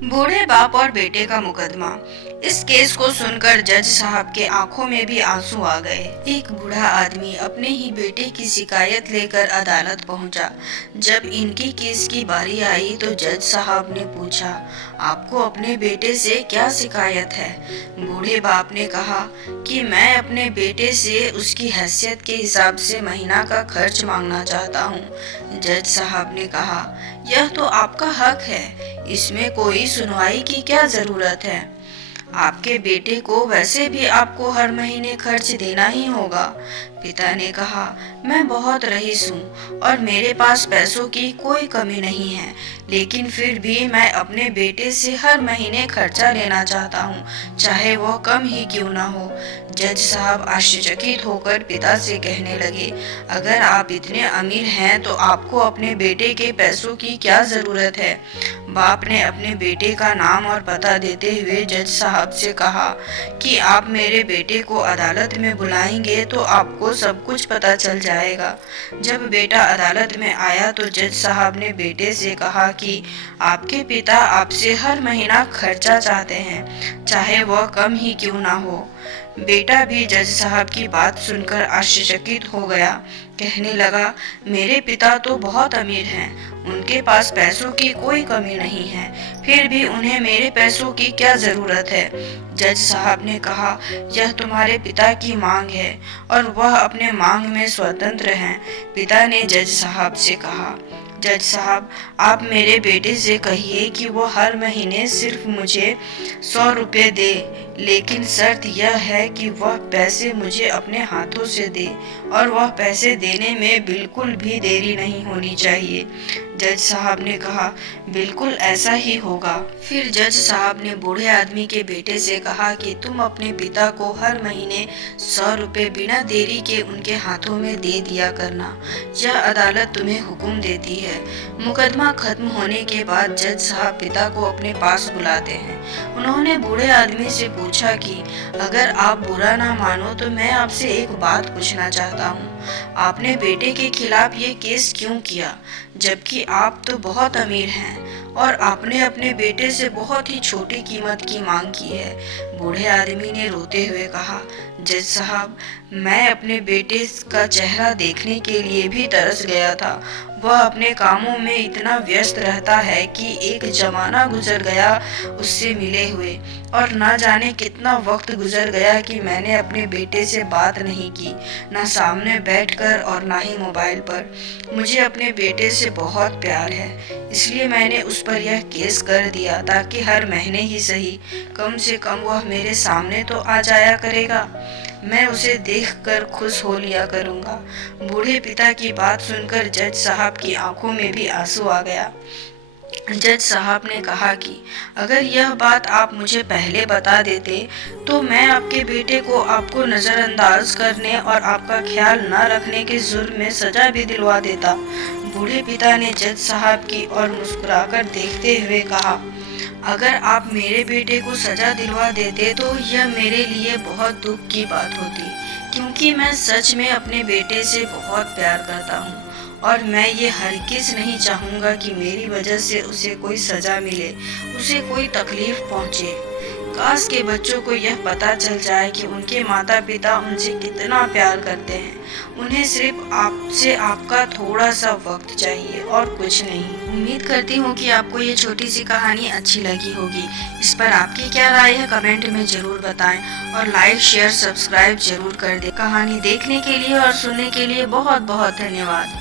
बूढ़े बाप और बेटे का मुकदमा। इस केस को सुनकर जज साहब के आंखों में भी आंसू आ गए। एक बूढ़ा आदमी अपने ही बेटे की शिकायत लेकर अदालत पहुंचा। जब इनकी केस की बारी आई तो जज साहब ने पूछा, आपको अपने बेटे से क्या शिकायत है? बूढ़े बाप ने कहा कि मैं अपने बेटे से उसकी हैसियत के हिसाब से महीना का खर्च मांगना चाहता हूँ। जज साहब ने कहा, यह तो आपका हक है, इसमें कोई सुनवाई की क्या जरूरत है? आपके बेटे को वैसे भी आपको हर महीने खर्च देना ही होगा। पिता ने कहा, मैं बहुत रईस हूँ और मेरे पास पैसों की कोई कमी नहीं है, लेकिन फिर भी मैं अपने बेटे से हर महीने खर्चा लेना चाहता हूँ, चाहे वह कम ही क्यों ना हो। जज साहब आश्चर्यचकित होकर पिता से कहने लगे, अगर आप इतने अमीर हैं तो आपको अपने बेटे के पैसों की क्या जरूरत है? बाप ने अपने बेटे का नाम और पता देते हुए जज साहब से कहा कि आप मेरे बेटे को अदालत में बुलाएंगे तो आपको सब कुछ पता चल जाएगा। जब बेटा अदालत में आया तो जज साहब ने बेटे से कहा कि आपके पिता आपसे हर महीना खर्चा चाहते हैं, चाहे वह कम ही क्यों ना हो। बेटा भी जज साहब की बात सुनकर आश्चर्यचकित हो गया। कहने लगा, मेरे पिता तो बहुत अमीर हैं, उनके पास पैसों की कोई कमी नहीं है, फिर भी उन्हें मेरे पैसों की क्या जरूरत है? जज साहब ने कहा, यह तुम्हारे पिता की मांग है और वह अपने मांग में स्वतंत्र हैं। पिता ने जज साहब से कहा, जज साहब, आप मेरे बेटे से कहिए कि वो हर महीने सिर्फ मुझे 100 रुपये दे, लेकिन शर्त यह है कि वह पैसे मुझे अपने हाथों से दे और वह पैसे देने में बिल्कुल भी देरी नहीं होनी चाहिए। जज साहब ने कहा, बिल्कुल ऐसा ही होगा। फिर जज साहब ने बूढ़े आदमी के बेटे से कहा कि तुम अपने पिता को हर महीने 100 रुपये बिना देरी के उनके हाथों में दे दिया करना। यह अदालत तुम्हें हुक्म देती है। मुकदमा खत्म होने के बाद जज साहब पिता को अपने पास बुलाते हैं। उन्होंने बूढ़े आदमी से पूछा कि अगर आप बुरा ना मानो तो मैं आपसे एक बात पूछना चाहता हूँ, आपने बेटे के खिलाफ ये केस क्यों किया, जबकि आप तो बहुत अमीर हैं और आपने अपने बेटे से बहुत ही छोटी कीमत की मांग की है? बूढ़े आदमी ने रोते हुए कहा, जज साहब, मैं अपने बेटे का चेहरा देखने के लिए भी तरस गया था। वह अपने कामों में इतना व्यस्त रहता है कि एक जमाना गुजर गया उससे मिले हुए, और ना जाने कितना वक्त गुजर गया कि मैंने अपने बेटे से बात नहीं की, ना सामने बैठकर और ना ही मोबाइल पर। मुझे अपने बेटे से बहुत प्यार है, इसलिए मैंने उस पर यह केस कर दिया ताकि हर महीने ही सही, कम से कम वह मेरे सामने तो आ जाया करेगा, मैं उसे देखकर खुश हो लिया करूंगा। बूढ़े पिता की बात सुनकर जज साहब की आंखों में भी आंसू आ गया। जज साहब ने कहा कि अगर यह बात आप मुझे पहले बता देते तो मैं आपके बेटे को आपको नज़रअंदाज करने और आपका ख्याल न रखने के जुर्म में सजा भी दिलवा देता। बूढ़े पिता ने जज साहब की ओर मुस्कुराकर देखते हुए कहा, अगर आप मेरे बेटे को सजा दिलवा देते तो यह मेरे लिए बहुत दुख की बात होती, क्योंकि मैं सच में अपने बेटे से बहुत प्यार करता हूँ और मैं ये हरगिज़ नहीं चाहूँगा कि मेरी वजह से उसे कोई सज़ा मिले, उसे कोई तकलीफ पहुँचे। काश के बच्चों को यह पता चल जाए कि उनके माता पिता उनसे कितना प्यार करते हैं। उन्हें सिर्फ आपसे आपका थोड़ा सा वक्त चाहिए और कुछ नहीं। उम्मीद करती हूँ कि आपको ये छोटी सी कहानी अच्छी लगी होगी। इस पर आपकी क्या राय है कमेंट में ज़रूर बताएं और लाइक शेयर सब्सक्राइब जरूर कर दें। कहानी देखने के लिए और सुनने के लिए बहुत बहुत धन्यवाद।